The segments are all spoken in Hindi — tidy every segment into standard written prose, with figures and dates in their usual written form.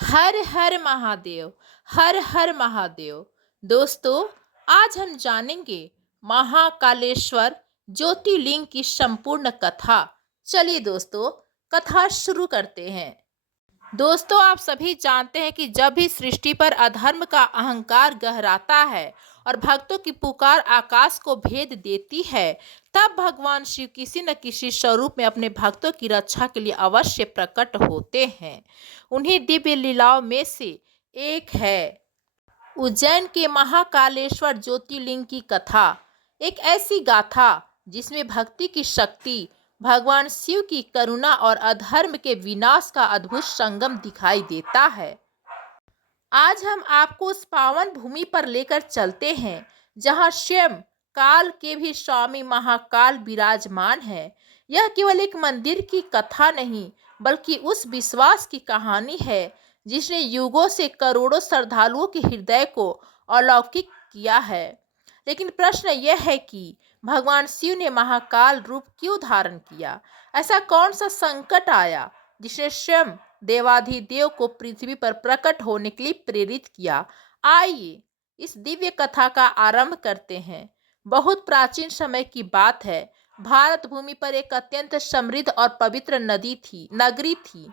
हर हर महादेव। हर हर महादेव। दोस्तों, आज हम जानेंगे महाकालेश्वर ज्योतिर्लिंग की संपूर्ण कथा। चलिए दोस्तों, कथा शुरू करते हैं। दोस्तों, आप सभी जानते हैं कि जब भी सृष्टि पर अधर्म का अहंकार गहराता है और भक्तों की पुकार आकाश को भेद देती है, तब भगवान शिव किसी न किसी स्वरूप में अपने भक्तों की रक्षा के लिए अवश्य प्रकट होते हैं। उन्हीं दिव्य लीलाओं में से एक है उज्जैन के महाकालेश्वर ज्योतिर्लिंग की कथा। एक ऐसी गाथा जिसमें भक्ति की शक्ति, भगवान शिव की करुणा और अधर्म के विनाश का अद्भुत संगम दिखाई देता है। आज हम आपको उस पावन भूमि पर लेकर चलते हैं जहां स्वयं काल के भी स्वामी महाकाल विराजमान है। यह केवल एक मंदिर की कथा नहीं, बल्कि उस विश्वास की कहानी है जिसने युगों से करोड़ों श्रद्धालुओं के हृदय को अलौकिक किया है। लेकिन प्रश्न यह है कि भगवान शिव ने महाकाल रूप क्यों धारण किया? ऐसा कौन सा संकट आया जिसने स्वयं देवाधिदेव को पृथ्वी पर प्रकट होने के लिए प्रेरित किया? आइए इस दिव्य कथा का आरंभ करते हैं। बहुत प्राचीन समय की बात है। भारत भूमि पर एक अत्यंत समृद्ध और पवित्र नगरी थी,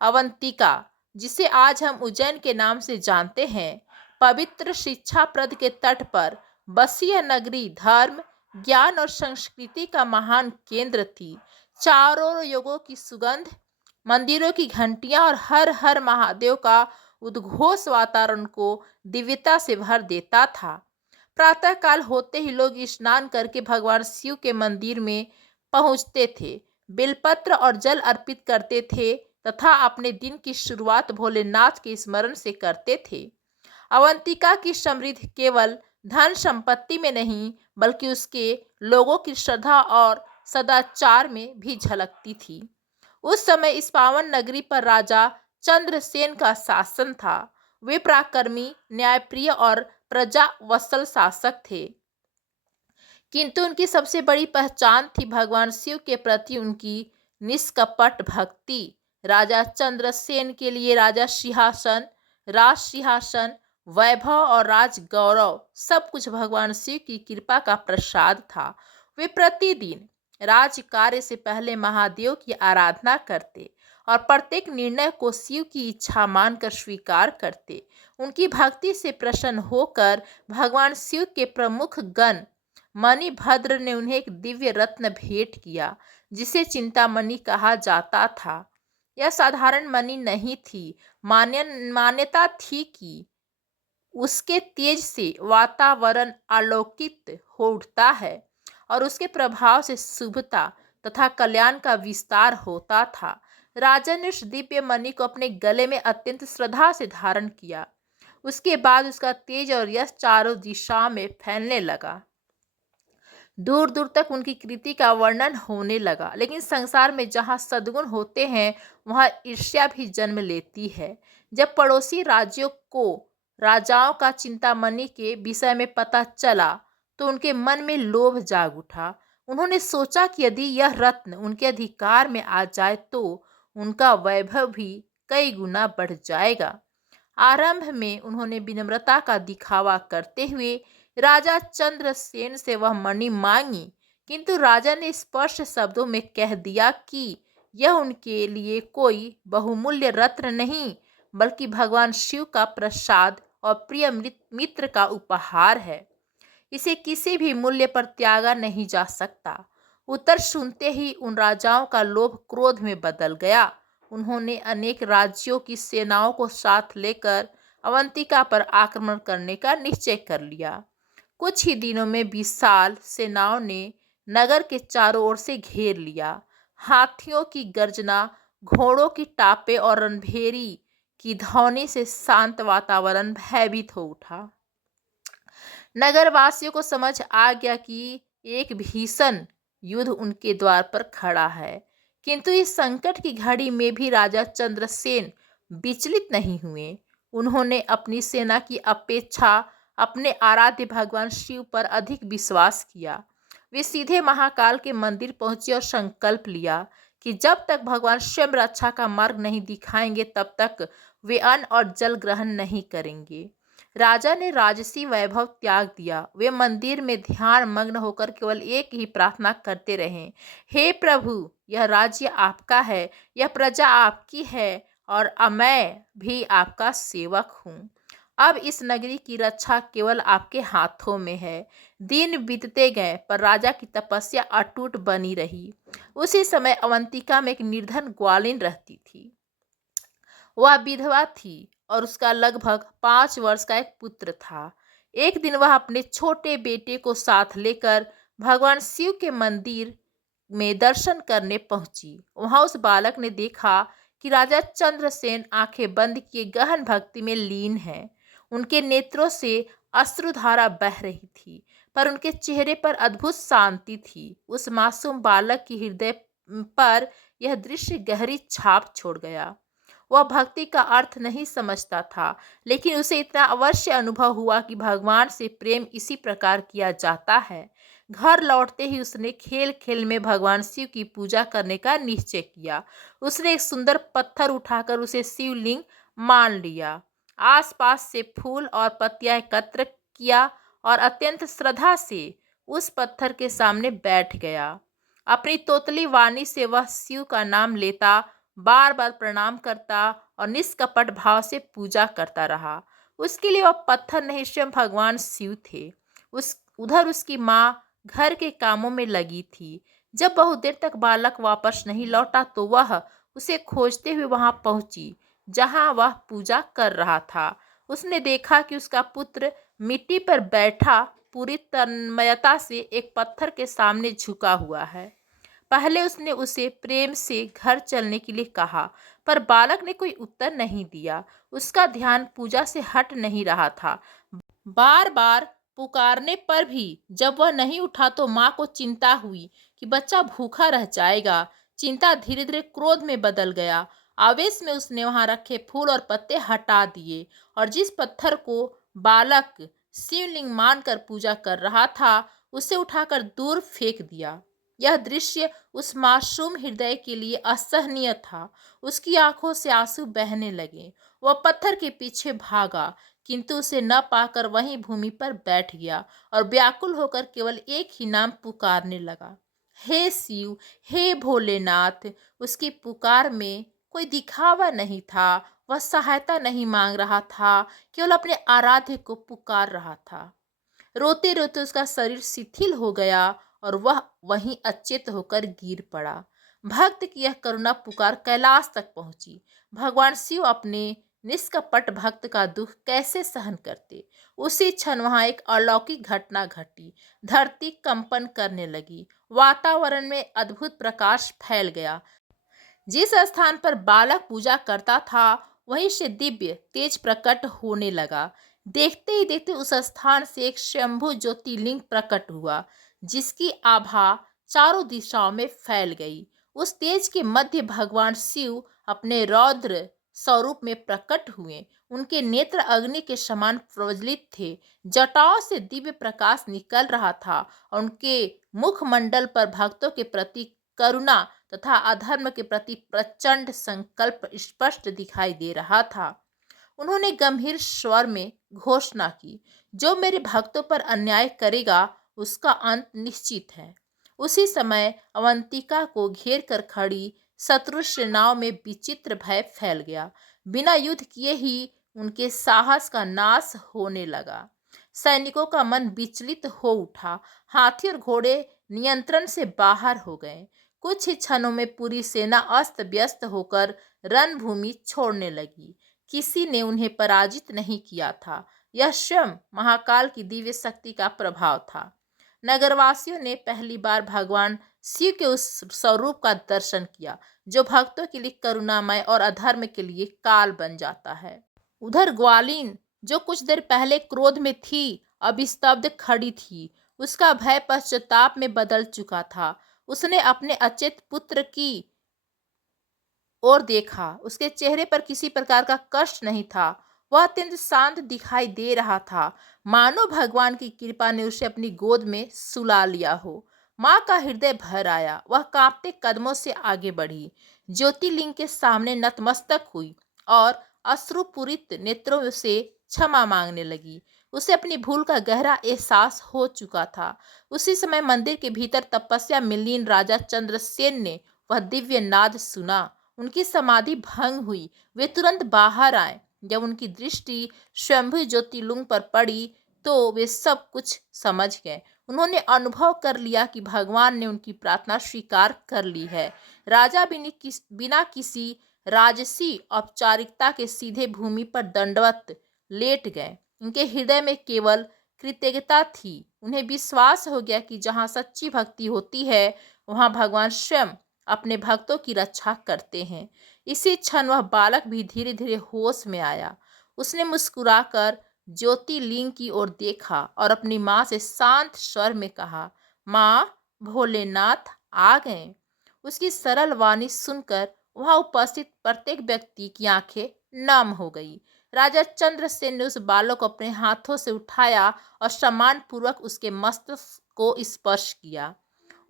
अवंतिका, जिसे आज हम उज्जैन के नाम से जानते हैं। पवित्र शिक्षाप्रद के तट पर बसी यह नगरी धर्म, ज्ञान और संस्कृति का महान केंद्र थी। चारों ओर योगों की सुगंध, मंदिरों की घंटियां और हर हर महादेव का उद्घोष वातावरण को दिव्यता से भर देता था। प्रातः काल होते ही लोग स्नान करके भगवान शिव के मंदिर में पहुंचते थे, बेलपत्र और जल अर्पित करते थे तथा अपने दिन की शुरुआत भोलेनाथ के स्मरण से करते थे। अवंतिका की समृद्धि केवल धन संपत्ति में नहीं, बल्कि उसके लोगों की श्रद्धा और सदाचार में भी झलकती थी। उस समय इस पावन नगरी पर राजा चंद्रसेन का शासन था। वे पराक्रमी, न्यायप्रिय और प्रजावत्सल शासक थे, किंतु उनकी सबसे बड़ी पहचान थी भगवान शिव के प्रति उनकी निष्कपट भक्ति। राजा चंद्रसेन के लिए राज सिंहासन, वैभव और राज गौरव सब कुछ भगवान शिव की कृपा का प्रसाद था। वे प्रतिदिन राज कार्य से पहले महादेव की आराधना करते और प्रत्येक निर्णय को शिव की इच्छा मानकर स्वीकार करते। उनकी भक्ति से प्रसन्न होकर भगवान शिव के प्रमुख गण मणिभद्र ने उन्हें एक दिव्य रत्न भेंट किया, जिसे चिंतामणि कहा जाता था। यह साधारण मणि नहीं थी। मान्यता थी कि उसके तेज से वातावरण आलोकित हो उठता है और उसके प्रभाव से शुभता तथा कल्याण का विस्तार होता था। राजा ने उस दिव्य मणि को अपने गले में अत्यंत श्रद्धा से धारण किया। उसके बाद उसका तेज और यश चारों दिशाओं में फैलने लगा। दूर दूर तक उनकी कृति का वर्णन होने लगा। लेकिन संसार में जहाँ सद्गुण होते हैं, वहाँ ईर्ष्या भी जन्म लेती है। जब पड़ोसी राज्यों को राजाओं का चिंतामणि के विषय में पता चला, तो उनके मन में लोभ जाग उठा। उन्होंने सोचा कि यदि यह रत्न उनके अधिकार में आ जाए तो उनका वैभव भी कई गुना बढ़ जाएगा। आरंभ में उन्होंने विनम्रता का दिखावा करते हुए राजा चंद्रसेन से वह मणि मांगी, किंतु राजा ने स्पष्ट शब्दों में कह दिया कि यह उनके लिए कोई बहुमूल्य रत्न नहीं, बल्कि भगवान शिव का प्रसाद और प्रिय मित्र का उपहार है। इसे किसी भी मूल्य पर त्यागा नहीं जा सकता। उत्तर सुनते ही उन राजाओं का लोभ क्रोध में बदल गया। उन्होंने अनेक राज्यों की सेनाओं को साथ लेकर अवंतिका पर आक्रमण करने का निश्चय कर लिया। कुछ ही दिनों में विशाल सेनाओं ने नगर के चारों ओर से घेर लिया। हाथियों की गर्जना, घोड़ों की टापे और रणभेरी की ध्वनि से शांत वातावरण भयभीत हो उठा। नगरवासियों को समझ आ गया कि एक भीषण युद्ध उनके द्वार पर खड़ा है। किंतु इस संकट की घड़ी में भी राजा चंद्रसेन विचलित नहीं हुए। उन्होंने अपनी सेना की अपेक्षा अपने आराध्य भगवान शिव पर अधिक विश्वास किया। वे सीधे महाकाल के मंदिर पहुंचे और संकल्प लिया कि जब तक भगवान स्वयं रक्षा का मार्ग नहीं दिखाएंगे, तब तक वे अन्न और जल ग्रहण नहीं करेंगे। राजा ने राजसी वैभव त्याग दिया। वे मंदिर में ध्यान मग्न होकर केवल एक ही प्रार्थना करते रहे, हे प्रभु, यह राज्य आपका है, यह प्रजा आपकी है और मैं भी आपका सेवक हूँ। अब इस नगरी की रक्षा केवल आपके हाथों में है। दिन बीतते गए पर राजा की तपस्या अटूट बनी रही। उसी समय अवंतिका में एक निर्धन ग्वालिन रहती थी। वह विधवा थी और उसका लगभग 5 वर्ष का एक पुत्र था। एक दिन वह अपने छोटे बेटे को साथ लेकर भगवान शिव के मंदिर में दर्शन करने पहुंची। वहां उस बालक ने देखा कि राजा चंद्रसेन आंखें बंद किए गहन भक्ति में लीन है। उनके नेत्रों से अश्रुधारा बह रही थी, पर उनके चेहरे पर अद्भुत शांति थी। उस मासूम बालक की हृदय पर यह दृश्य गहरी छाप छोड़ गया। वह भक्ति का अर्थ नहीं समझता था, लेकिन उसे इतना अवश्य अनुभव हुआ कि भगवान से प्रेम इसी प्रकार किया जाता है। घर लौटते ही उसने खेल खेल में भगवान शिव की पूजा करने का निश्चय किया। उसने एक सुंदर पत्थर उठाकर उसे शिवलिंग मान लिया। आसपास से फूल और पत्तियां एकत्र किया और अत्यंत श्रद्धा से उस पत्थर के सामने बैठ गया। अपनी तोतली वाणी से वह शिव का नाम लेता, बार बार प्रणाम करता और निष्कपट भाव से पूजा करता रहा। उसके लिए वह पत्थर नहीं, स्वयं भगवान शिव थे। उधर उसकी माँ घर के कामों में लगी थी। जब बहुत देर तक बालक वापस नहीं लौटा तो वह उसे खोजते हुए वहां पहुंची जहां वह पूजा कर रहा था। उसने देखा कि उसका पुत्र मिट्टी पर बैठा पूरी तन्मयता से एक पत्थर के सामने झुका हुआ है। पहले उसने उसे प्रेम से घर चलने के लिए कहा, पर बालक ने कोई उत्तर नहीं दिया। उसका ध्यान पूजा से हट नहीं रहा था। बार बार पुकारने पर भी जब वह नहीं उठा तो माँ को चिंता हुई कि बच्चा भूखा रह जाएगा। चिंता धीरे धीरे क्रोध में बदल गया। आवेश में उसने वहां रखे फूल और पत्ते हटा दिए और जिस पत्थर को बालक शिवलिंग मानकर पूजा कर रहा था उसे उठाकर दूर फेंक दिया। यह दृश्य उस मासूम हृदय के लिए असहनीय था। उसकी आंखों से आंसू बहने लगे। वह पत्थर के पीछे भागा, किंतु उसे न पाकर वहीं भूमि पर बैठ गया और व्याकुल होकर केवल एक ही नाम पुकारने लगा, हे शिव, हे भोलेनाथ। उसकी पुकार में कोई दिखावा नहीं था। वह सहायता नहीं मांग रहा था, केवल अपने आराध्य को पुकार रहा था। रोते रोते उसका शरीर शिथिल हो गया और वह वहीं अचेत होकर गिर पड़ा। भक्त की यह करुणा पुकार कैलाश तक पहुंची। भगवान शिव अपने निष्कपट भक्त का दुख कैसे सहन करते। उसी क्षण वहां एक अलौकिक घटना घटी। धरती कंपन करने लगी। वातावरण में अद्भुत प्रकाश फैल गया। जिस स्थान पर बालक पूजा करता था वहीं से दिव्य तेज प्रकट होने लगा। देखते ही देखते उस स्थान से एक शंभु ज्योतिर्लिंग प्रकट हुआ, जिसकी आभा चारों दिशाओं में फैल गई। उस तेज के मध्य भगवान शिव अपने रौद्र स्वरूप में प्रकट हुए। उनके नेत्र अग्नि के समान प्रज्वलित थे। जटाओं से दिव्य प्रकाश निकल रहा था और उनके मुखमंडल पर भक्तों के प्रति करुणा तथा अधर्म के प्रति प्रचंड संकल्प स्पष्ट दिखाई दे रहा था। उन्होंने गंभीर स्वर में घोषणा की, जो मेरे भक्तों पर अन्याय करेगा उसका अंत निश्चित है। उसी समय अवंतिका को घेर कर खड़ी शत्रु सेनाओं में विचित्र भय फैल गया। बिना युद्ध किए ही उनके साहस का नाश होने लगा। सैनिकों का मन विचलित हो उठा। हाथी और घोड़े नियंत्रण से बाहर हो गए। कुछ ही क्षणों में पूरी सेना अस्त व्यस्त होकर रणभूमि छोड़ने लगी। किसी ने उन्हें पराजित नहीं किया था। यह स्वयं महाकाल की दिव्य शक्ति का प्रभाव था। नगरवासियों ने पहली बार भगवान शिव के उस स्वरूप का दर्शन किया, जो भक्तों के लिए करुणामय और अधर्म के लिए काल बन जाता है। उधर ग्वालिन, जो कुछ देर पहले क्रोध में थी, अब स्तब्ध खड़ी थी। उसका भय पश्चाताप में बदल चुका था। उसने अपने अचेत पुत्र की ओर देखा। उसके चेहरे पर किसी प्रकार का कष्ट नहीं था। वह अत्यंत शांत दिखाई दे रहा था, मानो भगवान की कृपा ने उसे अपनी गोद में सुला लिया हो। माँ का हृदय भर आया। वह कांपते कदमों से आगे बढ़ी, ज्योतिर्लिंग के सामने नतमस्तक हुई और अश्रुपूरित नेत्रों से क्षमा मांगने लगी। उसे अपनी भूल का गहरा एहसास हो चुका था। उसी समय मंदिर के भीतर तपस्या में लीन राजा चंद्रसेन ने वह दिव्य नाद सुना। उनकी समाधि भंग हुई। वे तुरंत बाहर आए। जब उनकी दृष्टि स्वयंभू ज्योतिर्लिंग पर पड़ी तो वे सब कुछ समझ गए। उन्होंने अनुभव कर लिया कि भगवान ने उनकी प्रार्थना स्वीकार कर ली है। राजा बिना किसी राजसी औपचारिकता के सीधे भूमि पर दंडवत लेट गए। उनके हृदय में केवल कृतज्ञता थी। उन्हें विश्वास हो गया कि जहाँ सच्ची भक्ति होती है वहाँ भगवान स्वयं अपने भक्तों की रक्षा करते हैं। इसी क्षण वह बालक भी धीरे धीरे होश में आया। उसने मुस्कुराकर ज्योतिर्लिंग की ओर देखा और अपनी माँ से शांत स्वर में कहा, माँ, भोलेनाथ आ गए। उसकी सरल वाणी सुनकर वहां उपस्थित प्रत्येक व्यक्ति की आंखें नम हो गई। राजा चंद्रसेन ने उस बालक को अपने हाथों से उठाया और सम्मान पूर्वक उसके मस्तक को स्पर्श किया।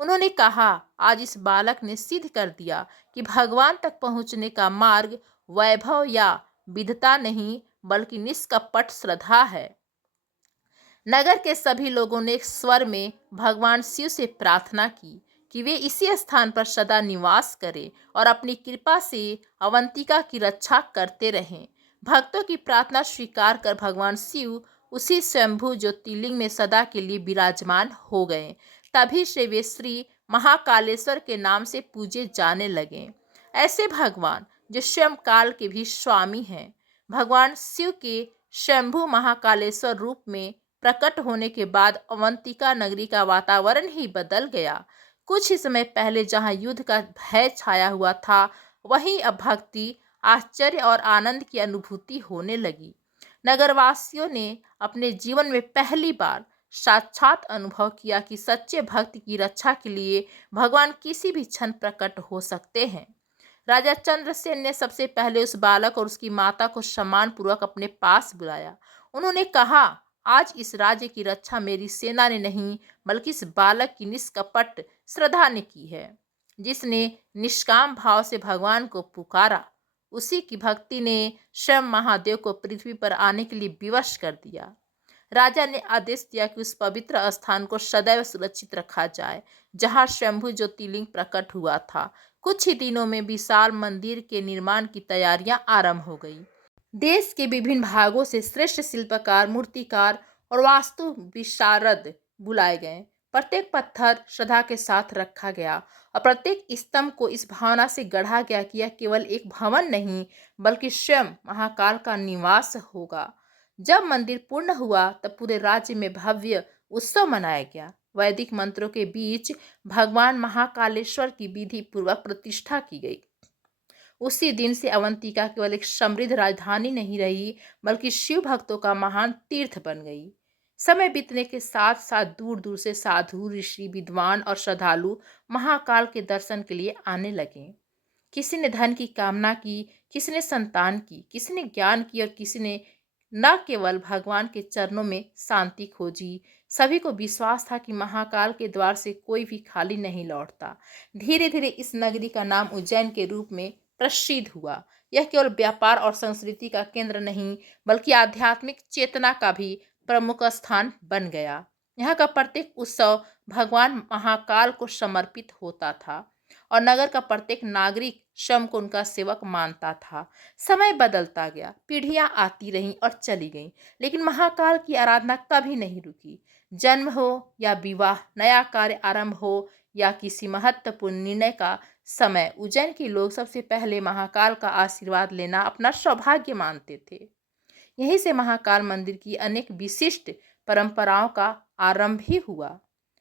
उन्होंने कहा, आज इस बालक ने सिद्ध कर दिया कि भगवान तक पहुंचने का मार्ग वैभव या विधता नहीं बल्कि निष्कपट श्रद्धा है। नगर के सभी लोगों ने एक स्वर में भगवान शिव से प्रार्थना की कि वे इसी स्थान पर सदा निवास करें और अपनी कृपा से अवंतिका की रक्षा करते रहें। भक्तों की प्रार्थना स्वीकार कर भगवान शिव उसी स्वयंभू ज्योतिर्लिंग में सदा के लिए विराजमान हो गए। तभी से वे श्री महाकालेश्वर के नाम से पूजे जाने लगे। ऐसे भगवान जो स्वयं काल के भी स्वामी हैं। भगवान शिव के शंभु महाकालेश्वर रूप में प्रकट होने के बाद अवंतिका नगरी का वातावरण ही बदल गया। कुछ ही समय पहले जहां युद्ध का भय छाया हुआ था, वहीं अब भक्ति, आश्चर्य और आनंद की अनुभूति होने लगी। नगरवासियों ने अपने जीवन में पहली बार साक्षात अनुभव किया कि सच्चे भक्त की रक्षा के लिए भगवान किसी भी क्षण प्रकट हो सकते हैं। राजा चंद्रसेन ने सबसे पहले उस बालक और उसकी माता को सम्मान पूर्वक अपने पास बुलाया। उन्होंने कहा, आज इस राज्य की रक्षा मेरी सेना ने नहीं बल्कि इस बालक की निष्कपट श्रद्धा ने की है। जिसने निष्काम भाव से भगवान को पुकारा, उसी की भक्ति ने स्वयं महादेव को पृथ्वी पर आने के लिए विवश कर दिया। राजा ने आदेश दिया कि उस पवित्र स्थान को सदैव सुरक्षित रखा जाए जहां स्वयंभू ज्योतिर्लिंग प्रकट हुआ था। कुछ ही दिनों में विशाल मंदिर के निर्माण की तैयारियां आरंभ हो गई। देश के विभिन्न भागों से श्रेष्ठ शिल्पकार, मूर्तिकार और वास्तु विशारद बुलाए गए। प्रत्येक पत्थर श्रद्धा के साथ रखा गया और प्रत्येक स्तंभ को इस भावना से गढ़ा गया कि यह केवल एक भवन नहीं बल्कि स्वयं महाकाल का निवास होगा। जब मंदिर पूर्ण हुआ तब पूरे राज्य में भव्य उत्सव मनाया गया। वैदिक मंत्रों के बीच भगवान महाकालेश्वर की विधि पूर्वक प्रतिष्ठा की गई। उसी दिन से अवंतिका केवल एक समृद्ध राजधानी नहीं रही बल्कि शिव भक्तों का महान तीर्थ बन गई। समय बीतने के साथ साथ दूर दूर से साधु, ऋषि, विद्वान और श्रद्धालु महाकाल के दर्शन के लिए आने लगे। किसी ने धन की कामना की, किसी ने संतान की, किसी ने ज्ञान की और किसी ने न केवल भगवान के चरणों में शांति खोजी। सभी को विश्वास था कि महाकाल के द्वार से कोई भी खाली नहीं लौटता। धीरे धीरे इस नगरी का नाम उज्जैन के रूप में प्रसिद्ध हुआ। यह केवल व्यापार और संस्कृति का केंद्र नहीं बल्कि आध्यात्मिक चेतना का भी प्रमुख स्थान बन गया। यहाँ का प्रत्येक उत्सव भगवान महाकाल को समर्पित होता था और नगर का प्रत्येक नागरिक स्वयं को उनका सेवक मानता था। समय बदलता गया, पीढ़ियां आती रहीं और चली गईं, लेकिन महाकाल की आराधना कभी नहीं रुकी। जन्म हो या विवाह, नया कार्य आरंभ हो या किसी महत्वपूर्ण निर्णय का समय, उज्जैन के लोग सबसे पहले महाकाल का आशीर्वाद लेना अपना सौभाग्य मानते थे। यहीं से महाकाल मंदिर की अनेक विशिष्ट परंपराओं का आरंभ भी हुआ।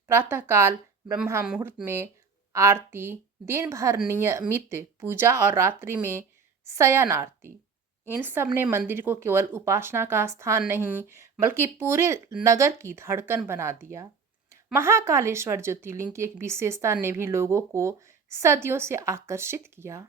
प्रातःकाल ब्रह्म मुहूर्त में आरती, दिन भर नियमित पूजा और रात्रि में शयन आरती, इन सब ने मंदिर को केवल उपासना का स्थान नहीं बल्कि पूरे नगर की धड़कन बना दिया। महाकालेश्वर ज्योतिर्लिंग की एक विशेषता ने भी लोगों को सदियों से आकर्षित किया।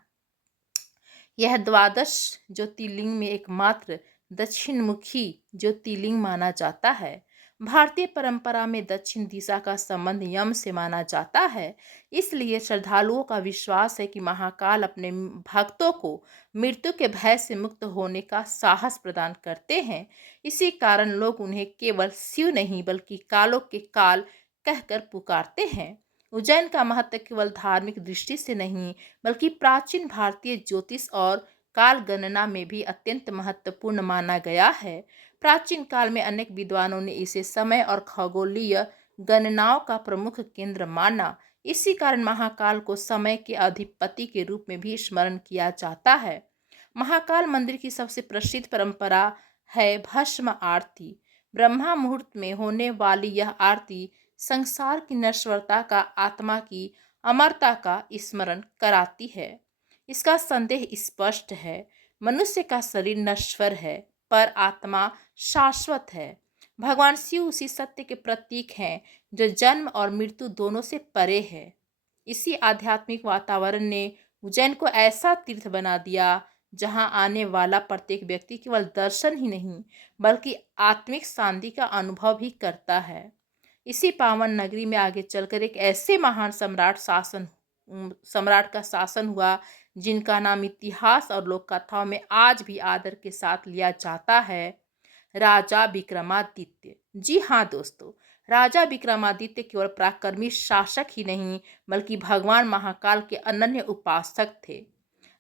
यह द्वादश ज्योतिर्लिंग में एकमात्र दक्षिण मुखी ज्योतिर्लिंग माना जाता है। भारतीय परंपरा में दक्षिण दिशा का संबंध यम से माना जाता है। इसलिए श्रद्धालुओं का विश्वास है कि महाकाल अपने भक्तों को मृत्यु के भय से मुक्त होने का साहस प्रदान करते हैं। इसी कारण लोग उन्हें केवल शिव नहीं बल्कि कालों के काल कहकर पुकारते हैं। उज्जैन का महत्व केवल धार्मिक दृष्टि से नहीं बल्कि प्राचीन भारतीय ज्योतिष और काल गणना में भी अत्यंत महत्वपूर्ण माना गया है। प्राचीन काल में अनेक विद्वानों ने इसे समय और खगोलीय गणनाओं का प्रमुख केंद्र माना। इसी कारण महाकाल को समय के अधिपति के रूप में भी स्मरण किया जाता है। महाकाल मंदिर की सबसे प्रसिद्ध परंपरा है भस्म आरती। ब्रह्मा मुहूर्त में होने वाली यह आरती संसार की नश्वरता का, आत्मा की अमरता का स्मरण कराती है। इसका संदेश स्पष्ट है, मनुष्य का शरीर नश्वर है पर आत्मा शाश्वत है। भगवान शिव उसी सत्य के प्रतीक हैं जो जन्म और मृत्यु दोनों से परे है। इसी आध्यात्मिक वातावरण ने उज्जैन को ऐसा तीर्थ बना दिया जहां आने वाला प्रत्येक व्यक्ति केवल दर्शन ही नहीं बल्कि आत्मिक शांति का अनुभव भी करता है। इसी पावन नगरी में आगे चलकर एक ऐसे महान सम्राट का शासन हुआ जिनका नाम इतिहास और लोक कथाओं में आज भी आदर के साथ लिया जाता है, राजा विक्रमादित्य। जी हाँ दोस्तों, राजा विक्रमादित्य केवल पराक्रमी शासक ही नहीं बल्कि भगवान महाकाल के अनन्य उपासक थे।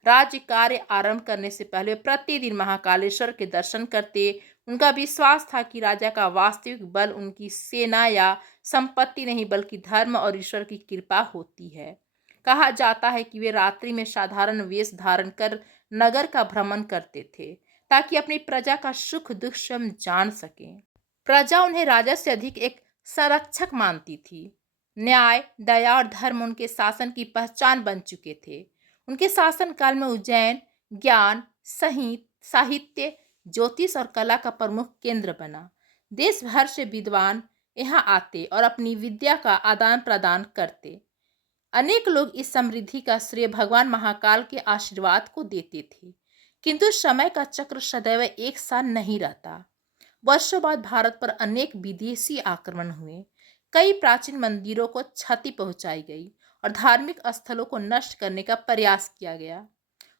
राज्य कार्य आरंभ करने से पहले प्रतिदिन महाकालेश्वर के दर्शन करते। उनका विश्वास था कि राजा का वास्तविक बल उनकी सेना या संपत्ति नहीं बल्कि धर्म और ईश्वर की कृपा होती है। कहा जाता है कि वे रात्रि में साधारण वेश धारण कर नगर का भ्रमण करते थे ताकि अपनी प्रजा का सुख दुख स्वयं जान सकें। प्रजा उन्हें राजा से अधिक एक संरक्षक मानती थी। न्याय, दया और धर्म उनके शासन की पहचान बन चुके थे। उनके शासनकाल में उज्जैन ज्ञान, साहित्य, ज्योतिष और कला का प्रमुख केंद्र बना। देश भर से विद्वान यहाँ आते और अपनी विद्या का आदान प्रदान करते। अनेक लोग इस समृद्धि का श्रेय भगवान महाकाल के आशीर्वाद को देते थे। किंतु समय का चक्र सदैव एक सा नहीं रहता। वर्षों बाद भारत पर अनेक विदेशी आक्रमण हुए। कई प्राचीन मंदिरों को क्षति पहुंचाई गई और धार्मिक स्थलों को नष्ट करने का प्रयास किया गया।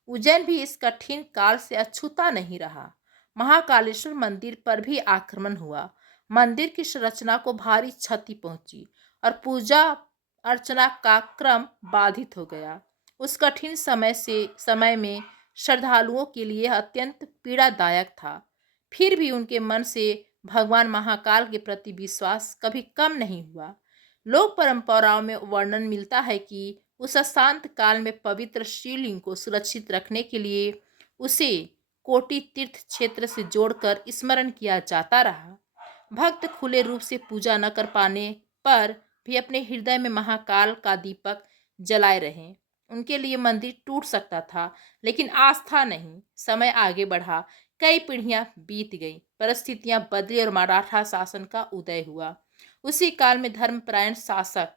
उज्जैन भी इस कठिन काल से अछूता नहीं रहा। महाकालेश्वर मंदिर पर भी आक्रमण हुआ। मंदिर की संरचना को भारी क्षति पहुंची और पूजा अर्चना का क्रम बाधित हो गया। उस कठिन समय में श्रद्धालुओं के लिए अत्यंत पीड़ादायक था। फिर भी उनके मन से भगवान महाकाल के प्रति विश्वास कभी कम नहीं हुआ। लोक परंपराओं में वर्णन मिलता है कि उस अशांत काल में पवित्र शिवलिंग को सुरक्षित रखने के लिए उसे कोटि तीर्थ क्षेत्र से जोड़कर स्मरण किया जाता रहा। भक्त खुले रूप से पूजा न कर पाने पर भी अपने हृदय में महाकाल का दीपक जलाए रहे। उनके लिए मंदिर टूट सकता था लेकिन आस्था नहीं। समय आगे बढ़ा, कई पीढ़ियां बीत गई, परिस्थितियां बदली और मराठा शासन का उदय हुआ। उसी काल में धर्मपरायण शासक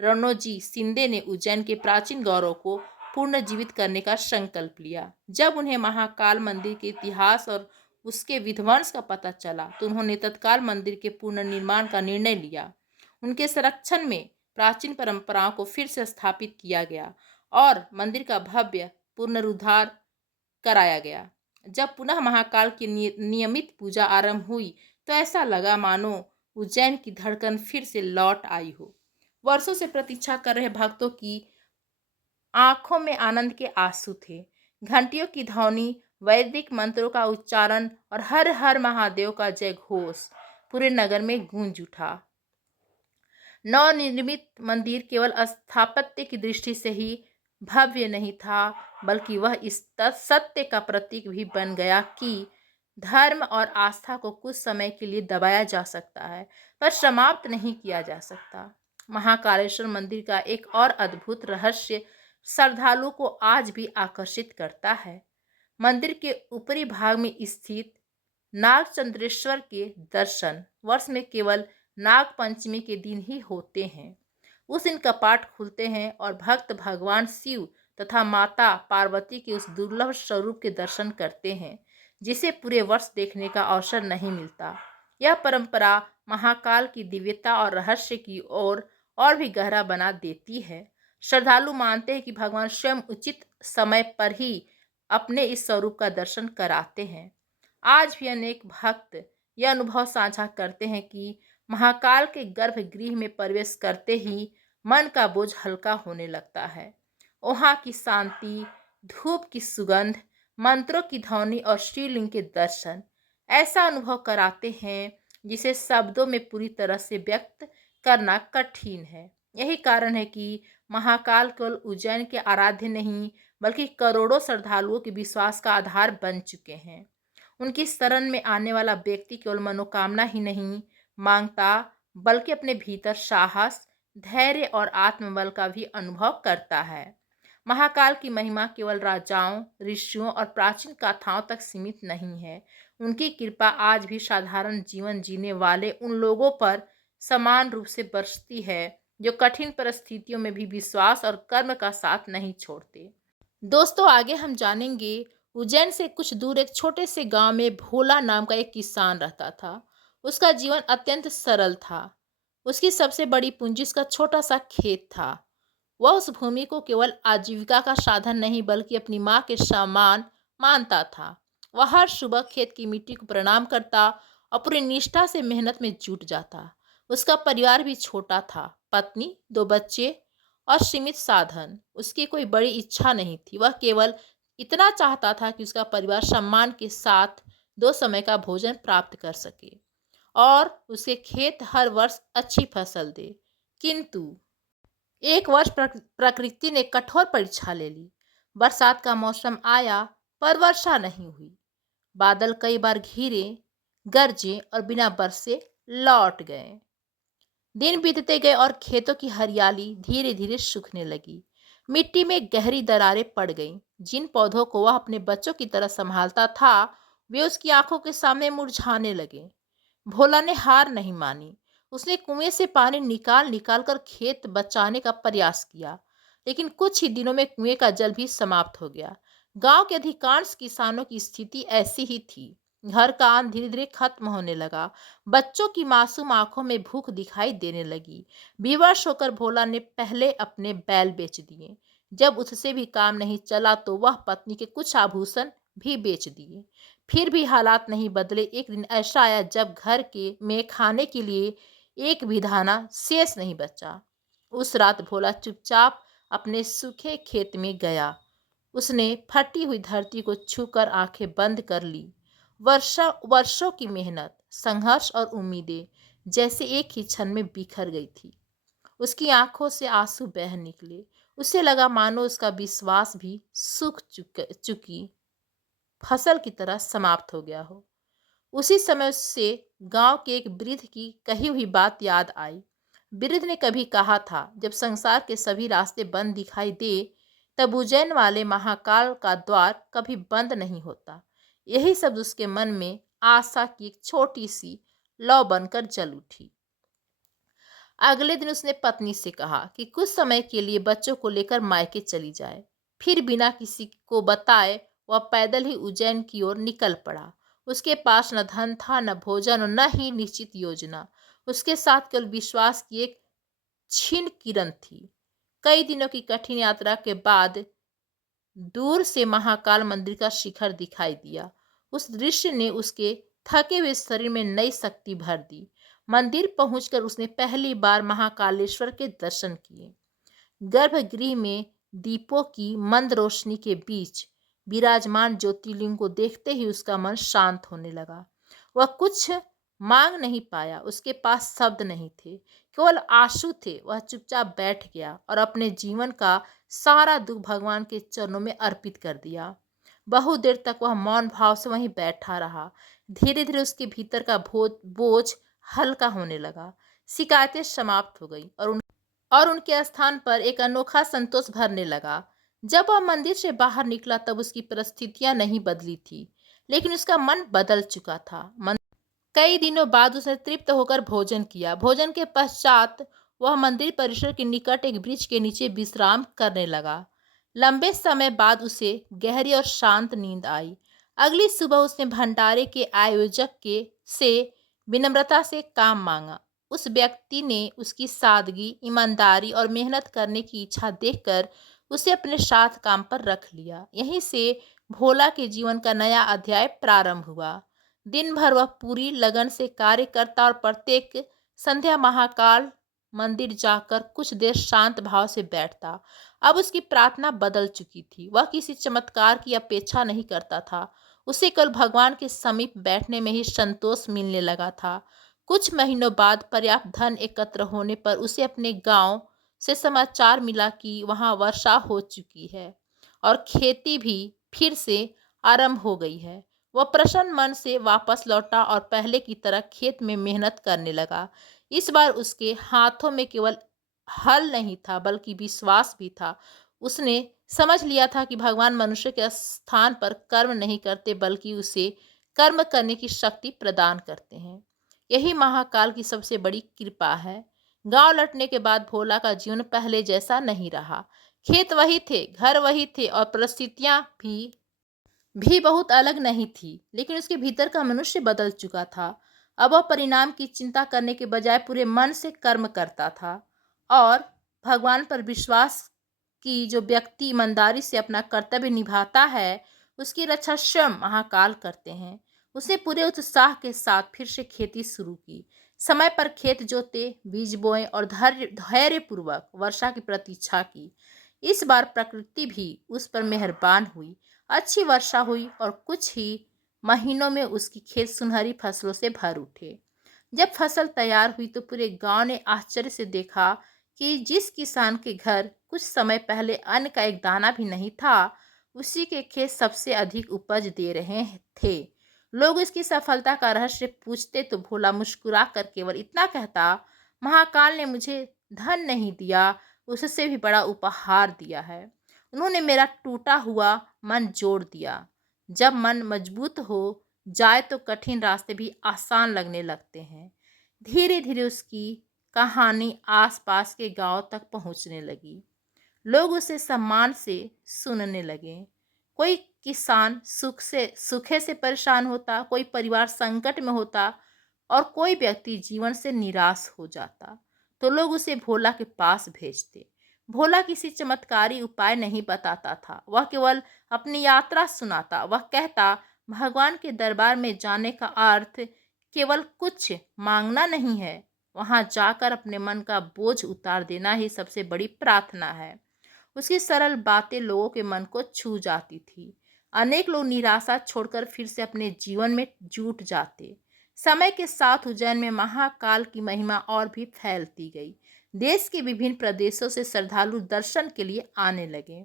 रणोजी शिंदे ने उज्जैन के प्राचीन गौरव को पुनर्जीवित करने का संकल्प लिया। जब उन्हें महाकाल मंदिर के इतिहास और उसके विध्वंस का पता चला तो उन्होंने तत्काल मंदिर के पुनर्निर्माण का निर्णय लिया। उनके संरक्षण में प्राचीन परंपराओं को फिर से स्थापित किया गया और मंदिर का भव्य पुनरुद्धार कराया गया। जब पुनः महाकाल की नियमित पूजा आरंभ हुई तो ऐसा लगा मानो उज्जैन की धड़कन फिर से लौट आई हो। वर्षों से प्रतीक्षा कर रहे भक्तों की आंखों में आनंद के आंसू थे। घंटियों की ध्वनि, वैदिक मंत्रों का उच्चारण और हर हर महादेव का जय घोष पूरे नगर में गूंज उठा। नवनिर्मित मंदिर केवल स्थापत्य की दृष्टि से ही भव्य नहीं था बल्कि वह इस सत्य का प्रतीक भी बन गया कि धर्म और आस्था को कुछ समय के लिए दबाया जा सकता है पर समाप्त नहीं किया जा सकता। महाकालेश्वर मंदिर का एक और अद्भुत रहस्य श्रद्धालुओं को आज भी आकर्षित करता है। मंदिर के ऊपरी भाग में स्थित नागचंद्रेश्वर के दर्शन वर्ष में केवल नाग पंचमी के दिन ही होते हैं। उस दिन कपाट खुलते हैं और भक्त भगवान शिव तथा माता पार्वती के उस दुर्लभ स्वरूप के दर्शन करते हैं जिसे पूरे वर्ष देखने का अवसर नहीं मिलता। यह परंपरा महाकाल की दिव्यता और रहस्य की ओर और भी गहरा बना देती है। श्रद्धालु मानते हैं कि भगवान स्वयं उचित समय पर ही अपने इस स्वरूप का दर्शन कराते हैं। आज भी अनेक भक्त यह अनुभव साझा करते हैं कि महाकाल के गर्भगृह में प्रवेश करते ही मन का बोझ हल्का होने लगता है। वहाँ की शांति, धूप की सुगंध, मंत्रों की ध्वनि और शिवलिंग के दर्शन ऐसा अनुभव कराते हैं जिसे शब्दों में पूरी तरह से व्यक्त करना कठिन है। यही कारण है कि महाकाल केवल उज्जैन के आराध्य नहीं, बल्कि करोड़ों श्रद्धालुओं के विश्वास का आधार बन चुके हैं। उनकी शरण में आने वाला व्यक्ति केवल मनोकामना ही नहीं मांगता, बल्कि अपने भीतर साहस, धैर्य और आत्मबल का भी अनुभव करता है। महाकाल की महिमा केवल राजाओं, ऋषियों और प्राचीन गाथाओं तक सीमित नहीं है। उनकी कृपा आज भी साधारण जीवन जीने वाले उन लोगों पर समान रूप से बरसती है जो कठिन परिस्थितियों में भी विश्वास और कर्म का साथ नहीं छोड़ते। दोस्तों, आगे हम जानेंगे उज्जैन से कुछ दूर एक छोटे से गांव में भोला नाम का एक किसान रहता था। उसका जीवन अत्यंत सरल था। उसकी सबसे बड़ी पूंजी उसका छोटा सा खेत था। वह उस भूमि को केवल आजीविका का साधन नहीं, बल्कि अपनी माँ के समान मानता था। वह हर सुबह खेत की मिट्टी को प्रणाम करता और पूरी निष्ठा से मेहनत में जुट जाता। उसका परिवार भी छोटा था, पत्नी, 2 बच्चे और सीमित साधन। उसकी कोई बड़ी इच्छा नहीं थी। वह केवल इतना चाहता था कि उसका परिवार सम्मान के साथ 2 समय का भोजन प्राप्त कर सके और उसके खेत हर वर्ष अच्छी फसल दे। किंतु एक वर्ष प्रकृति ने कठोर परीक्षा ले ली। बरसात का मौसम आया, पर वर्षा नहीं हुई। बादल कई बार घिरे, गरजे और बिना बरसे लौट गए। दिन बीतते गए और खेतों की हरियाली धीरे धीरे सूखने लगी। मिट्टी में गहरी दरारें पड़ गईं। जिन पौधों को वह अपने बच्चों की तरह संभालता था, वे उसकी आंखों के सामने मुरझाने लगे। भोला ने हार नहीं मानी। उसने कुएं से पानी निकाल निकाल कर खेत बचाने का प्रयास किया, लेकिन कुछ ही दिनों में कुएं का जल भी समाप्त हो गया। गांव के अधिकांश किसानों की स्थिति ऐसी ही थी। घर का अन्न धीरे धीरे खत्म होने लगा। बच्चों की मासूम आंखों में भूख दिखाई देने लगी। विवश होकर भोला ने पहले अपने बैल बेच दिए। जब उससे भी काम नहीं चला तो वह पत्नी के कुछ आभूषण भी बेच दिए। फिर भी हालात नहीं बदले। एक दिन ऐसा आया जब घर के में खाने के लिए एक भी दाना शेष नहीं बचा। उस रात भोला चुपचाप अपने सूखे खेत में गया। उसने फटी हुई धरती को छूकर आंखें बंद कर ली। वर्षों की मेहनत, संघर्ष और उम्मीदें जैसे एक ही क्षण में बिखर गई थी। उसकी आंखों से आंसू बह निकले। उसे लगा मानो उसका विश्वास भी सूख चुकी फसल की तरह समाप्त हो गया हो। उसी समय उससे गांव के एक वृद्ध की कही हुई बात याद आई। वृद्ध ने कभी कहा था, जब संसार के सभी रास्ते बंद दिखाई दे, तब उज्जैन वाले महाकाल का द्वार कभी बंद नहीं होता। यही शब्द उसके मन में आशा की एक छोटी सी लौ बनकर जल उठी। अगले दिन उसने पत्नी से कहा कि कुछ समय के लिए बच्चों को लेकर मायके चली जाए। फिर बिना किसी को बताए वह पैदल ही उज्जैन की ओर निकल पड़ा। उसके पास न धन था, न भोजन और न ही निश्चित योजना। उसके साथ केवल विश्वास की एक क्षीण किरण थी। कई दिनों की कठिन यात्रा के बाद दूर से महाकाल मंदिर का शिखर दिखाई दिया। उस दृश्य ने उसके थके हुए शरीर में नई शक्ति भर दी। मंदिर पहुंचकर उसने पहली बार महाकालेश्वर के दर्शन किए। गर्भगृह में दीपों की मंद रोशनी के बीच विराजमान ज्योतिर्लिंग को देखते ही उसका मन शांत होने लगा। वह कुछ मांग नहीं पाया। उसके पास शब्द नहीं थे, केवल आंसू थे। वह चुपचाप बैठ गया और अपने जीवन का सारा दुख भगवान के चरणों में अर्पित कर दिया। बहुत देर तक वह मौन भाव से वहीं बैठा रहा। धीरे धीरे उसके भीतर का बोझ हल्का होने लगा। शिकायतें समाप्त हो गई और उनके स्थान पर एक अनोखा संतोष भरने लगा। जब वह मंदिर से बाहर निकला तब उसकी परिस्थितियां नहीं बदली थी, लेकिन उसका मन बदल चुका था। कई दिनों बाद उसने तृप्त होकर भोजन किया। भोजन के पश्चात वह मंदिर परिसर के निकट एक वृक्ष के नीचे विश्राम करने लगा। लंबे समय बाद उसे गहरी और शांत नींद आई। अगली सुबह उसने भंडारे के आयोजक के से विनम्रता से काम मांगा। उस व्यक्ति ने उसकी सादगी, ईमानदारी और मेहनत करने की इच्छा देखकर उसे अपने साथ काम पर रख लिया। यहीं से भोला के जीवन का नया अध्याय प्रारंभ हुआ। दिन भर वह पूरी लगन से कार्य करता और प्रत्येक संध्या महाकाल मंदिर जाकर कुछ देर शांत भाव से बैठता। अब उसकी प्रार्थना बदल चुकी थी। वह किसी चमत्कार की अपेक्षा नहीं करता था। उसे कल भगवान के समीप बैठने में ही संतोष मिलने लगा था। कुछ महीनों बाद पर्याप्त धन एकत्र होने पर उसे अपने गांव से समाचार मिला कि वहां वर्षा हो चुकी है और खेती भी फिर से आरंभ हो गई है। वह प्रसन्न मन से वापस लौटा और पहले की तरह खेत में मेहनत करने लगा। इस बार उसके हाथों में केवल हल नहीं था बल्कि विश्वास भी था। उसने समझ लिया था कि भगवान मनुष्य के स्थान पर कर्म नहीं करते बल्कि उसे कर्म करने की शक्ति प्रदान करते हैं। यही महाकाल की सबसे बड़ी कृपा है। गांव लौटने के बाद भोला का जीवन पहले जैसा नहीं रहा। खेत वही थे, घर वही थे और परिस्थितियां भी बहुत अलग नहीं थी, लेकिन उसके भीतर का मनुष्य बदल चुका था। अब वह परिणाम की चिंता करने के बजाय पूरे मन से कर्म करता था और भगवान पर विश्वास कि जो व्यक्ति ईमानदारी से अपना कर्तव्य निभाता है उसकी रक्षा स्वयं महाकाल करते हैं। उसने पूरे उत्साह के साथ फिर से खेती शुरू की। समय पर खेत जोते, बीज बोए और धैर्यपूर्वक वर्षा की प्रतीक्षा की। इस बार प्रकृति भी उस पर मेहरबान हुई। अच्छी वर्षा हुई और कुछ ही महीनों में उसकी खेत सुनहरी फसलों से भर उठे। जब फसल तैयार हुई तो पूरे गांव ने आश्चर्य से देखा कि जिस किसान के घर कुछ समय पहले अन्न का एक दाना भी नहीं था, उसी के खेत सबसे अधिक उपज दे रहे थे। लोग इसकी सफलता का रहस्य पूछते तो भोला मुस्कुरा कर केवल इतना कहता, महाकाल ने मुझे धन नहीं दिया, उससे भी बड़ा उपहार दिया है। उन्होंने मेरा टूटा हुआ मन जोड़ दिया। जब मन मजबूत हो जाए तो कठिन रास्ते भी आसान लगने लगते हैं। धीरे धीरे उसकी कहानी आसपास के गांव तक पहुंचने लगी। लोग उसे सम्मान से सुनने लगे। कोई किसान सूखे से परेशान होता, कोई परिवार संकट में होता और कोई व्यक्ति जीवन से निराश हो जाता तो लोग उसे भोला के पास भेजते। भोला किसी चमत्कारी उपाय नहीं बताता था, वह केवल अपनी यात्रा सुनाता। वह कहता, भगवान के दरबार में जाने का अर्थ केवल कुछ मांगना नहीं है, वहां जाकर अपने मन का बोझ उतार देना ही सबसे बड़ी प्रार्थना है। उसकी सरल बातें लोगों के मन को छू जाती थी। अनेक लोग निराशा छोड़कर फिर से अपने जीवन में जुट जाते। समय के साथ उज्जैन में महाकाल की महिमा और भी फैलती गई। देश के विभिन्न प्रदेशों से श्रद्धालु दर्शन के लिए आने लगे।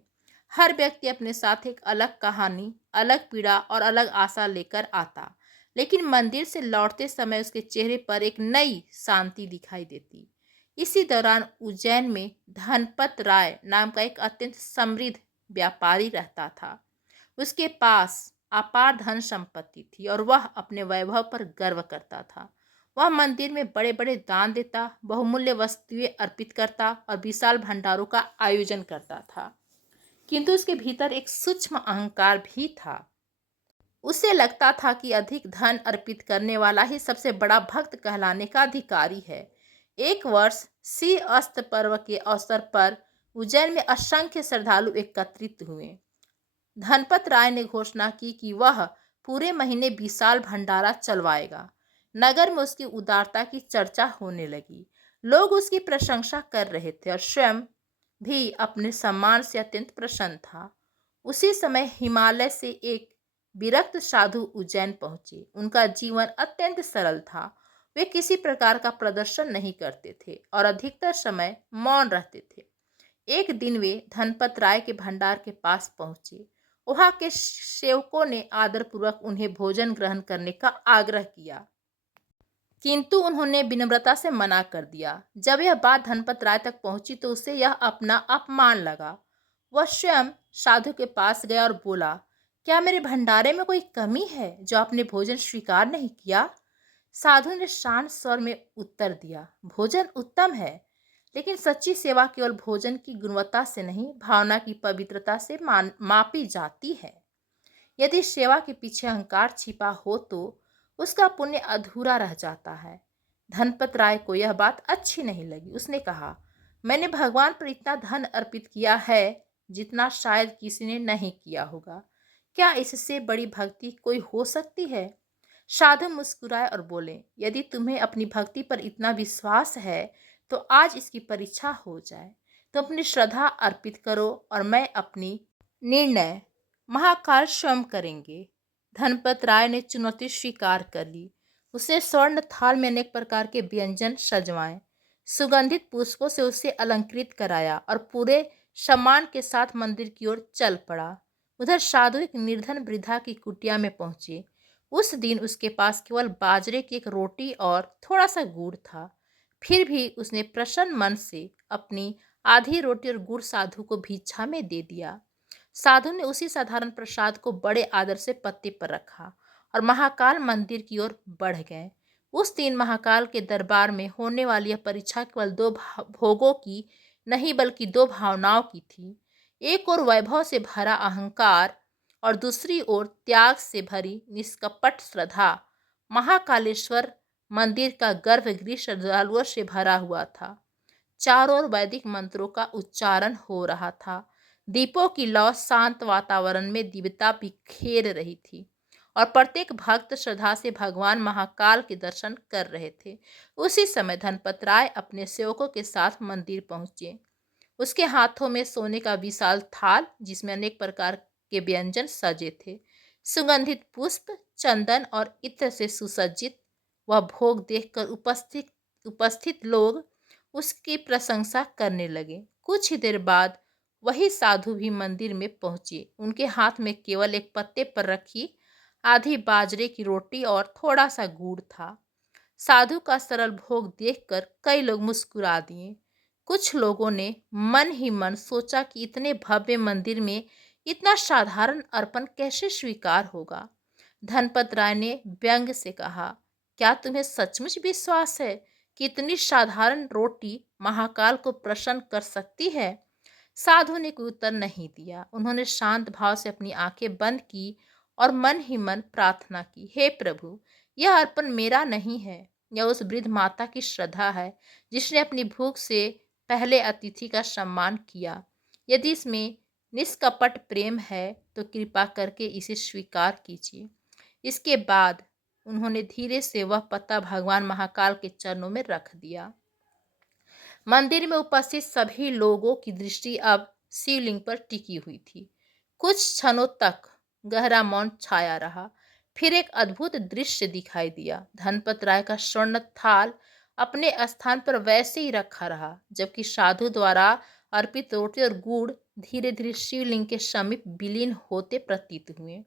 हर व्यक्ति अपने साथ एक अलग कहानी, अलग पीड़ा और अलग आशा लेकर आता, लेकिन मंदिर से लौटते समय उसके चेहरे पर एक नई शांति दिखाई देती। इसी दौरान उज्जैन में धनपत राय नाम का एक अत्यंत समृद्ध व्यापारी रहता था। उसके पास अपार धन संपत्ति थी और वह अपने वैभव पर गर्व करता था। वह मंदिर में बड़े बड़े दान देता, बहुमूल्य वस्तुएं अर्पित करता और विशाल भंडारों का आयोजन करता था। किंतु उसके भीतर एक सूक्ष्म अहंकार भी था। उसे लगता था कि अधिक धन अर्पित करने वाला ही सबसे बड़ा भक्त कहलाने का अधिकारी है। एक वर्ष सिंह अस्त पर्व के अवसर पर उज्जैन में असंख्य श्रद्धालु एकत्रित हुए। धनपत राय ने घोषणा की कि वह पूरे महीने विशाल भंडारा चलवाएगा। नगर में उसकी उदारता की चर्चा होने लगी। लोग उसकी प्रशंसा कर रहे थे और स्वयं भी अपने सम्मान से अत्यंत प्रसन्न था। उसी समय हिमालय से एक विरक्त साधु उज्जैन पहुंचे। उनका जीवन अत्यंत सरल था। वे किसी प्रकार का प्रदर्शन नहीं करते थे और अधिकतर समय मौन रहते थे। एक दिन वे धनपत राय के भंडार के पास पहुंचे। वहां के सेवकों ने आदरपूर्वक उन्हें भोजन ग्रहण करने का आग्रह किया, किंतु उन्होंने विनम्रता से मना कर दिया। जब यह बात धनपत राय तक पहुंची तो उसे यह अपना अपमान लगा। वह स्वयं साधु के पास गया और बोला, क्या मेरे भंडारे में कोई कमी है जो आपने भोजन स्वीकार नहीं किया? साधु ने शांत स्वर में उत्तर दिया, भोजन उत्तम है, लेकिन सच्ची सेवा केवल भोजन की गुणवत्ता से नहीं, भावना की पवित्रता से मापी जाती है। यदि सेवा के पीछे अहंकार छिपा हो तो उसका पुण्य अधूरा रह जाता है। धनपत राय को यह बात अच्छी नहीं लगी। उसने कहा, मैंने भगवान पर इतना धन अर्पित किया है जितना शायद किसी ने नहीं किया होगा। क्या इससे बड़ी भक्ति कोई हो सकती है? साधु मुस्कुराए और बोले, यदि तुम्हें अपनी भक्ति पर इतना विश्वास है तो आज इसकी परीक्षा हो जाए। तुम अपनी श्रद्धा अर्पित करो और मैं अपनी निर्णय महाकाल स्वयं करेंगे। धनपत राय ने चुनौती स्वीकार कर ली। उसने स्वर्ण थाल में अनेक प्रकार के व्यंजन सजवाए, सुगंधित पुष्पों से उसे अलंकृत कराया और पूरे सम्मान के साथ मंदिर की ओर चल पड़ा। उधर साधु एक निर्धन वृद्धा की कुटिया में पहुंचे। उस दिन उसके पास केवल बाजरे की एक रोटी और थोड़ा सा गुड़ था। फिर भी उसने प्रसन्न मन से अपनी आधी रोटी और गुड़ साधु को भिक्षा में दे दिया। साधु ने उसी साधारण प्रसाद को बड़े आदर से पत्ते पर रखा और महाकाल मंदिर की ओर बढ़ गए। उस दिन महाकाल के दरबार में होने वाली यह परीक्षा केवल दो भोगों की नहीं बल्कि दो भावनाओं की थी। एक ओर वैभव से भरा अहंकार और दूसरी ओर त्याग से भरी निष्कपट श्रद्धा। महाकालेश्वर मंदिर का गर्भगृह श्रद्धालुओं से भरा हुआ था। चारों ओर वैदिक मंत्रों का उच्चारण हो रहा था। दीपों की लौ शांत वातावरण में दिव्यता बिखेर रही थी और प्रत्येक भक्त श्रद्धा से भगवान महाकाल के दर्शन कर रहे थे। उसी समय धनपत राय अपने सेवकों के साथ मंदिर पहुंचे। उसके हाथों में सोने का विशाल थाल जिसमें अनेक प्रकार के व्यंजन सजे थे। सुगंधित पुष्प, चंदन और इत्र से सुसज्जित वह भोग देखकर उपस्थित लोग उसकी प्रशंसा करने लगे। कुछ ही देर बाद वही साधु भी मंदिर में पहुंचे। उनके हाथ में केवल एक पत्ते पर रखी आधी बाजरे की रोटी और थोड़ा सा गुड़ था। साधु का सरल भोग देखकर कई लोग मुस्कुरा दिए। कुछ लोगों ने मन ही मन सोचा कि इतने भव्य मंदिर में इतना साधारण अर्पण कैसे स्वीकार होगा। धनपत राय ने व्यंग से कहा, क्या तुम्हें सचमुच विश्वास है कि इतनी साधारण रोटी महाकाल को प्रसन्न कर सकती है? साधु ने कोई उत्तर नहीं दिया। उन्होंने शांत भाव से अपनी आंखें बंद की और मन ही मन प्रार्थना की, हे प्रभु, यह अर्पण मेरा नहीं है, यह उस वृद्ध माता की श्रद्धा है जिसने अपनी भूख से पहले अतिथि का सम्मान किया। यदि इसमें निष्कपट प्रेम है तो कृपा करके इसे स्वीकार कीजिए। इसके बाद उन्होंने धीरे से वह पत्ता भगवान महाकाल के चरणों में रख दिया। मंदिर में उपस्थित सभी लोगों की दृष्टि अब शिवलिंग पर टिकी हुई थी। कुछ क्षणों तक गहरा मौन छाया रहा। फिर एक अद्भुत दृश्य दिखाई दिया। धनपत राय का स्वर्ण थाल अपने स्थान पर वैसे ही रखा रहा, जबकि साधु द्वारा अर्पित रोटी और गुड़ धीरे धीरे शिवलिंग के समीप विलीन होते प्रतीत हुए।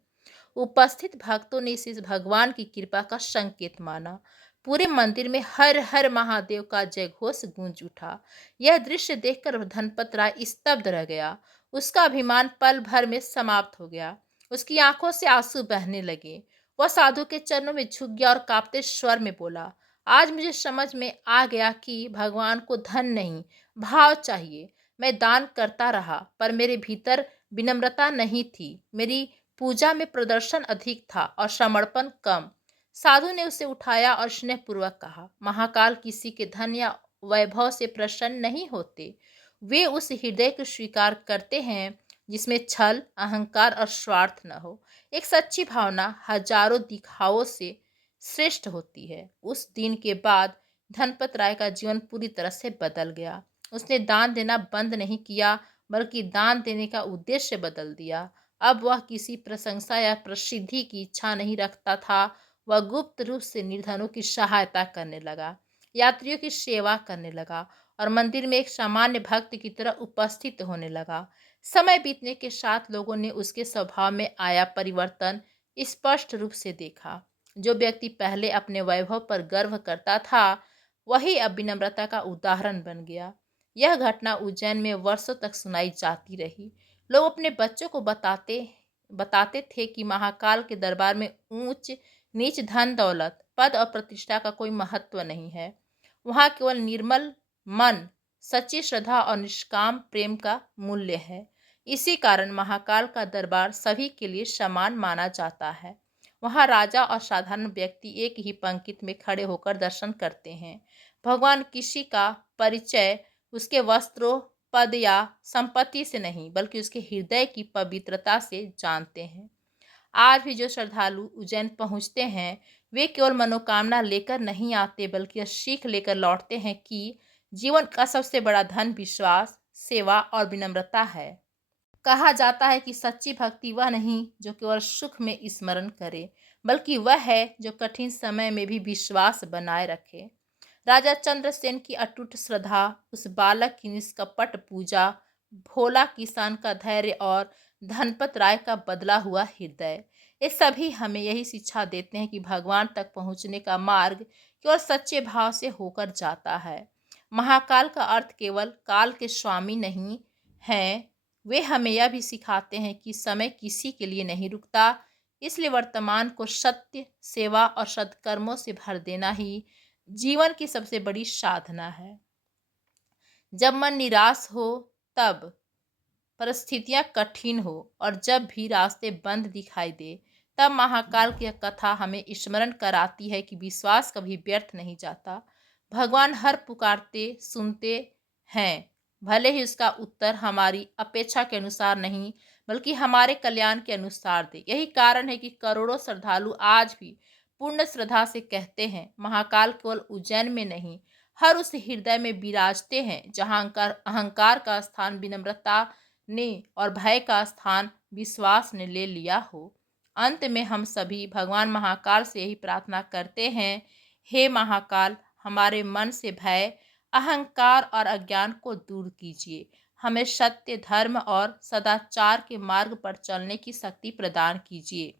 उपस्थित भक्तों ने इसे भगवान की कृपा का संकेत माना। पूरे मंदिर में हर हर महादेव का जयघोष गूंज उठा। यह दृश्य देखकर धनपत राय स्तब्ध रह गया। उसका अभिमान पल भर में समाप्त हो गया। उसकी आंखों से आंसू बहने लगे। वह साधु के चरणों में झुक गया और कांपते स्वर में बोला, आज मुझे समझ में आ गया कि भगवान को धन नहीं, भाव चाहिए। मैं दान करता रहा पर मेरे भीतर विनम्रता नहीं थी। मेरी पूजा में प्रदर्शन अधिक था और समर्पण कम। साधु ने उसे उठाया और स्नेहपूर्वक कहा, महाकाल किसी के धन या वैभव से प्रसन्न नहीं होते। वे उस हृदय को स्वीकार करते हैं जिसमें छल, अहंकार और स्वार्थ न हो। एक सच्ची भावना हजारों दिखावों से श्रेष्ठ होती है। उस दिन के बाद धनपत राय का जीवन पूरी तरह से बदल गया। उसने दान देना बंद नहीं किया बल्कि दान देने का उद्देश्य बदल दिया। अब वह किसी प्रशंसा या प्रसिद्धि की इच्छा नहीं रखता था। वह गुप्त रूप से निर्धनों की सहायता करने लगा, यात्रियों की सेवा करने लगा और मंदिर में एक सामान्य भक्त की तरह उपस्थित होने लगा। समय बीतने के साथ लोगों ने उसके स्वभाव में आया परिवर्तन स्पष्ट रूप से देखा। जो व्यक्ति पहले अपने वैभव पर गर्व करता था वही अब विनम्रता का उदाहरण बन गया। यह घटना उज्जैन में वर्षों तक सुनाई जाती रही। लोग अपने बच्चों को बताते बताते थे कि महाकाल के दरबार में ऊंच नीच, धन दौलत, पद और प्रतिष्ठा का कोई महत्व नहीं है। वहाँ केवल निर्मल मन, सच्ची श्रद्धा और निष्काम प्रेम का मूल्य है। इसी कारण महाकाल का दरबार सभी के लिए समान माना जाता है वहाँ राजा और साधारण व्यक्ति एक ही पंक्ति में खड़े होकर दर्शन करते हैं। भगवान किसी का परिचय उसके वस्त्रों, पद या संपत्ति से नहीं, बल्कि उसके हृदय की पवित्रता से जानते हैं। आज भी जो श्रद्धालु उज्जैन पहुंचते हैं, वे केवल मनोकामना लेकर नहीं आते, बल्कि यह सीख लेकर लौटते हैं कि जीवन का सबसे बड़ा धन विश्वास, सेवा और विनम्रता है। कहा जाता है कि सच्ची भक्ति वह नहीं जो केवल सुख में स्मरण करे, बल्कि वह है जो कठिन समय में भी विश्वास बनाए रखे। राजा चंद्रसेन की अटूट श्रद्धा, उस बालक की निष्कपट पूजा, भोला किसान का धैर्य और धनपत राय का बदला हुआ हृदय, ये सभी हमें यही शिक्षा देते हैं कि भगवान तक पहुंचने का मार्ग केवल सच्चे भाव से होकर जाता है। महाकाल का अर्थ केवल काल के स्वामी नहीं है, वे हमें यह भी सिखाते हैं कि समय किसी के लिए नहीं रुकता, इसलिए वर्तमान को सत्य, सेवा और सत्कर्मों से भर देना ही जीवन की सबसे बड़ी साधना है। जब मन निराश हो, तब परिस्थितियां कठिन हो और जब भी रास्ते बंद दिखाई दे, तब महाकाल की यह कथा हमें स्मरण कराती है कि विश्वास कभी व्यर्थ नहीं जाता। भगवान हर पुकारते सुनते हैं, भले ही उसका उत्तर हमारी अपेक्षा के अनुसार नहीं, बल्कि हमारे कल्याण के अनुसार दे। यही कारण है कि करोड़ों श्रद्धालु आज भी पूर्ण श्रद्धा से कहते हैं, महाकाल केवल उज्जैन में नहीं, हर उस हृदय में विराजते हैं जहाँ अहंकार का स्थान विनम्रता ने और भय का स्थान विश्वास ने ले लिया हो। अंत में हम सभी भगवान महाकाल से यही प्रार्थना करते हैं, हे महाकाल, हमारे मन से भय, अहंकार और अज्ञान को दूर कीजिए। हमें सत्य, धर्म और सदाचार के मार्ग पर चलने की शक्ति प्रदान कीजिए।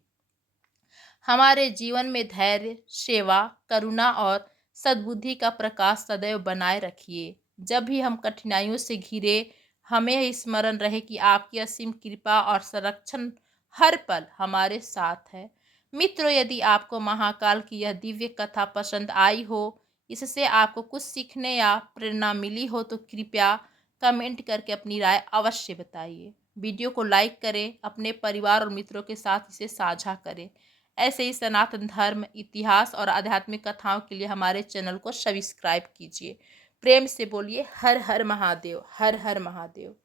हमारे जीवन में धैर्य, सेवा, करुणा और सद्बुद्धि का प्रकाश सदैव बनाए रखिए। जब भी हम कठिनाइयों से घिरे, हमें यह स्मरण रहे कि आपकी असीम कृपा और संरक्षण हर पल हमारे साथ है। मित्रों, यदि आपको महाकाल की यह दिव्य कथा पसंद आई हो, इससे आपको कुछ सीखने या प्रेरणा मिली हो, तो कृपया कमेंट करके अपनी राय अवश्य बताइए। वीडियो को लाइक करें, अपने परिवार और मित्रों के साथ इसे साझा करें। ऐसे ही सनातन धर्म, इतिहास और आध्यात्मिक कथाओं के लिए हमारे चैनल को सब्सक्राइब कीजिए। प्रेम से बोलिए हर हर महादेव, हर हर महादेव।